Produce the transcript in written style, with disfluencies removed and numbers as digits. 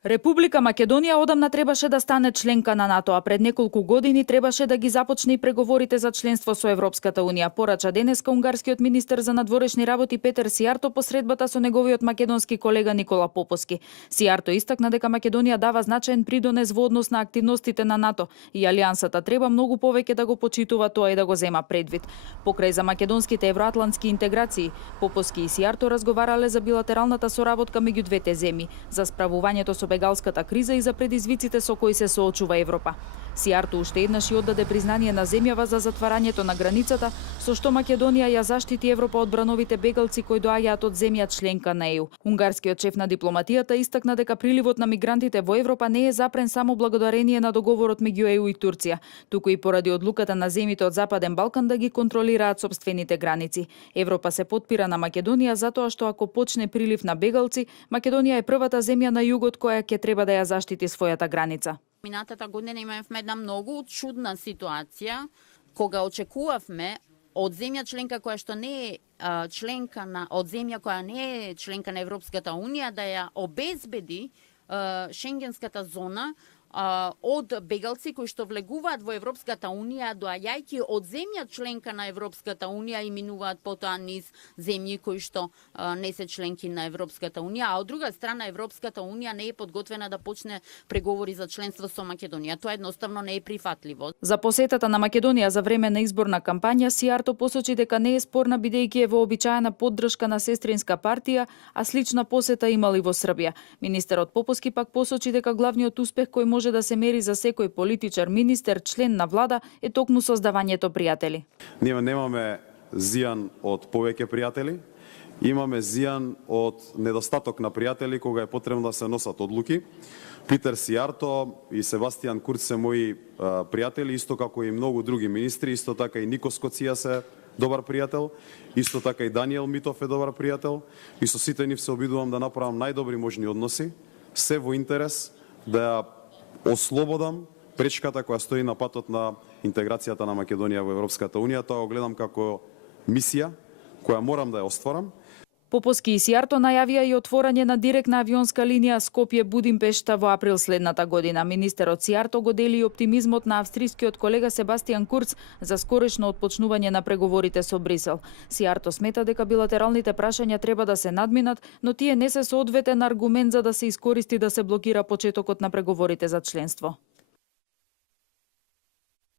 Република Македонија одамна требаше да стане членка на НАТО, а пред неколку години требаше да ги започне и преговорите за членство со Европската Унија, порача денеска унгарскиот министер за надворешни работи Петер Сијарто по средбата со неговиот македонски колега Никола Попоски. Сијарто истакна дека Македонија дава значаен придонес во однос на активностите на НАТО и алијансата треба многу повеќе да го почитува тоа и да го зема предвид. Покрај за македонските евроатлантски интеграции, Попоски и Сијарто разговарале за билатералната соработка меѓу двете земји, за справувањето со бегалската криза и за предизвиците со кои се соочува Европа. Сијарто уште еднаш и оддаде признание на земјава за затварањето на границата, со што Македонија ја заштити Европа од брановите бегалци кои доаѓаат од земја членка на ЕУ. Унгарскиот шеф на дипломатијата истакна дека приливот на мигрантите во Европа не е запрен само благодарение на договорот меѓу ЕУ и Турција, туку и поради одлуката на земјите од Западен Балкан да ги контролираат сопствените граници. Европа се потпира на Македонија затоа што ако почне прилив на бегалци, Македонија е првата земја на југот која ќе треба да ја заштити својата граница. Минатата година имавме една многу чудна ситуација кога очекувавме од земја членка која што не е членка на од земја која не е членка на Европската Унија да ја обезбеди шенгенската зона од бегалци кои што влегуваат во Европската Унија, доаѓајќи од земја членка на Европската Унија и минуваат потоа низ земји кои што не се членки на Европската Унија, а од друга страна Европската Унија не е подготвена да почне преговори за членство со Македонија. Тоа едноставно не е прифатливо. За посетата на Македонија за време на изборна кампања, Сијарто посочи дека не е спорна бидејќи е вообичаена поддршка на сестринска партија, а слична посета имали во Србија. Министерот Попоски пак посочи дека главниот успех кој може да се мери за секој политичар, министер, член на влада е токму создавањето пријатели. Ние немаме зијан од повеќе пријатели, имаме зијан од недостаток на пријатели кога е потребно да се носат одлуки. Питер Сијарто и Себастијан Курц се мои пријатели, исто како и многу други министри, исто така и Никос Коција се добар пријател, исто така и Даниел Митов е добар пријател и со сите нив се обидувам да направам најдобри можни односи, се во интерес да ослободам пречката која стои на патот на интеграцијата на Македонија во Европската Унија. Тоа го гледам како мисија која морам да ја остварам. Попоски и Сијарто најавија и отворање на директна авионска линија Скопје-Будимпешта во април следната година. Министерот Сијарто го дели и оптимизмот на австрискиот колега Себастијан Курц за скорешно отпочнување на преговорите со Брисел. Сијарто смета дека билатералните прашања треба да се надминат, но тие не се соодветен аргумент за да се искористи да се блокира почетокот на преговорите за членство.